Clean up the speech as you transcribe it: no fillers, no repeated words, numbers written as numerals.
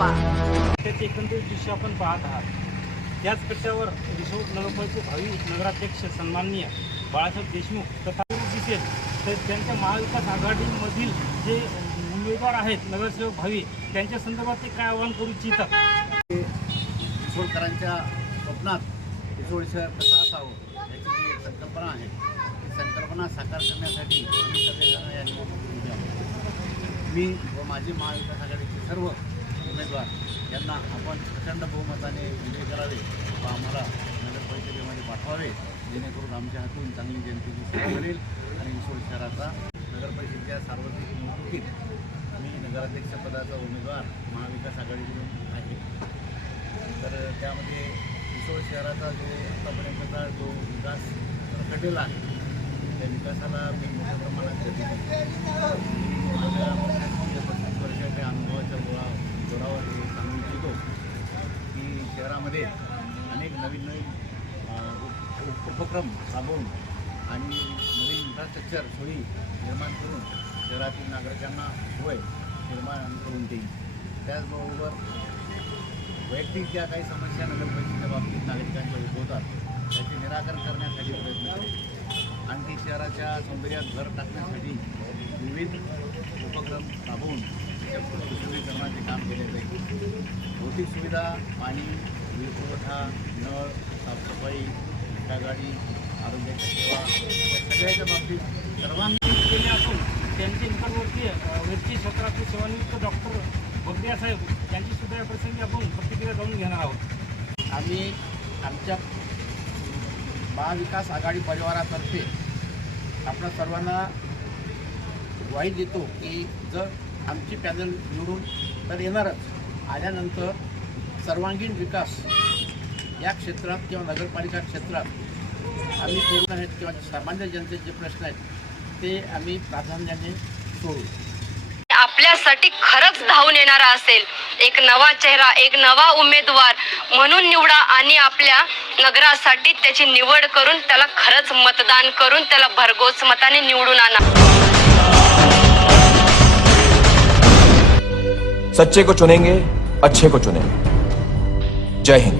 पहा. त्याचे एकंदरीत दृश्य आपण पाहत आहात. त्याच कट्ट्यावर रिसोर्ट नगरपालिकेचे भावी नगराध्यक्ष सन्माननीय बाळासाहेब देशमुख तथा दिसेल तर त्यांच्या महाविकास आघाडीमधील जे उमेदवार आहेत नगरसेवक भावी त्यांच्या संदर्भात ते काय आवाहन करू इच्छितात. रिसोडकरांच्या स्वप्नात रिसोड शहर कसं असावं याची जी एक संकल्पना आहे ती संकल्पना साकार करण्यासाठी आम्ही सगळेजण या निवडणुकीमध्ये आहोत. मी व माझे महाविकास आघाडीचे सर्व उमेदवार यांना आपण प्रचंड बहुमताने विजय करावे व आम्हाला नगरपरिषदेमध्ये पाठवावे जेणेकरून आमच्या हातून चांगली जनतेची सेवा मिळेल आणि रिसोड शहराचा नगरपरिषदेच्या सार्वत्रिक निवडणुकीत मी नगराध्यक्षपदाचा उमेदवार महाविकास आघाडीकडून आहे. तर त्यामध्ये रिसोड शहराचा जो आतापर्यंतचा जो विकास रखडलेला आहे त्या विकासाला मी मोठ्या प्रमाणात गती देतो. माझ्या 35 वर्षाच्या अनुभवाच्या जोरावर हे सांगू इच्छितो की शहरामध्ये अनेक नवीन उपक्रम राबवून आणि नवीन इन्फ्रास्ट्रक्चर सोयी निर्माण करून शहरातील नागरिकांना सोय निर्माण करून देईल. त्याचबरोबर वैयक्तिक ज्या काही समस्या नगरपालिकेच्या बाबतीत नागरिकांच्या उद्भवतात त्याचे निराकरण करण्यासाठी प्रयत्न करेल. आणखी शहराच्या सौंदर्यात भर टाकण्यासाठी विविध उपक्रम राबवून सुशोभीकरणाचे काम केले जाईल. भौतिक सुविधा, पाणी, वीज पुरवठा, नळ, साफसफाई, गाडी, आरोग्याची सेवा या सगळ्याच्या बाबतीत सर्वांनी केले असून त्यांचे निकटवर्ती वैद्यकीय क्षेत्रातील सेवानिवृत्त डॉक्टर बगडिया साहेब यांची सुद्धा या प्रसंगी आपण प्रतिक्रिया जाणून घेणार आहोत. आम्ही आमच्या महाविकास आघाडी परिवारातर्फे आपणा सर्वांना ग्वाही देतो की जर आमची पॅनल निवडून तर येणारच, आल्यानंतर सर्वांगीण विकास या क्षेत्रात किंवा नगरपालिका क्षेत्रात आम्ही करून आहेत किंवा सामान्य जनतेचे जे प्रश्न आहेत ते आम्ही प्राधान्याने सोडू. आपल्यासाठी खरंच धावून येणारा असेल एक नवा चेहरा, एक नवा उमेदवार म्हणून निवडा आणि आपल्या नगरासाठी त्याची निवड करून त्याला खरंच मतदान करून त्याला भरघोस मताने निवडून आणा. सच्चे को चुनेंगे, अच्छे को चुनेंगे. जय हिंद.